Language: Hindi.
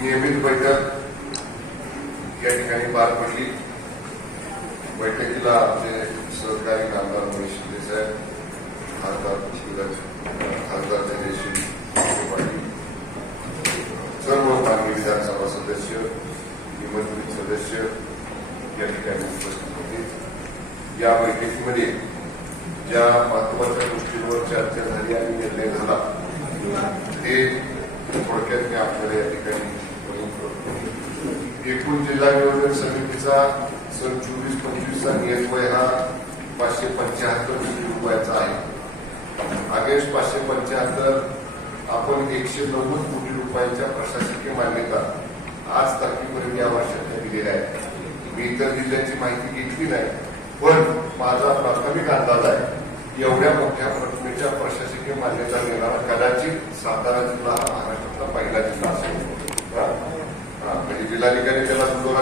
नियमित बैठक पार पडली बैठकीला आमचे सहकारी आमदार मनीष शिंदे खासदार शिवराज, खासदार पाटील, सर्व माननीय विधानसभा सदस्य, निमंत्रित सदस्य उपस्थित होते या बैठकीमध्ये चर्चा निर्णय थोडक्यात मी करतो. एकूण जिल्हा नियोजन समितीचा सन चोवीस पंचवीसचा नियतव्यय हा पाचशे पंच्याहत्तर कोटी रुपयाचा आहे अगेन्स्ट पाचशे पंच्याहत्तर आपण एकशे नव्वद कोटी रुपयांच्या प्रशासकीय मान्यता आज तारखेपर्यंत या वर्षात दिलेल्या आहेत मी इतर जिल्ह्यांची माहिती घेतली नाही पण माझा प्राथमिक अंदाज आहे एवढ्या मोठ्या रकमेच्या प्रशासकीय मान्यता देणारा कदाचित सातारा जिल्हा हा जिल्हाधिकारी त्याला मंजुरा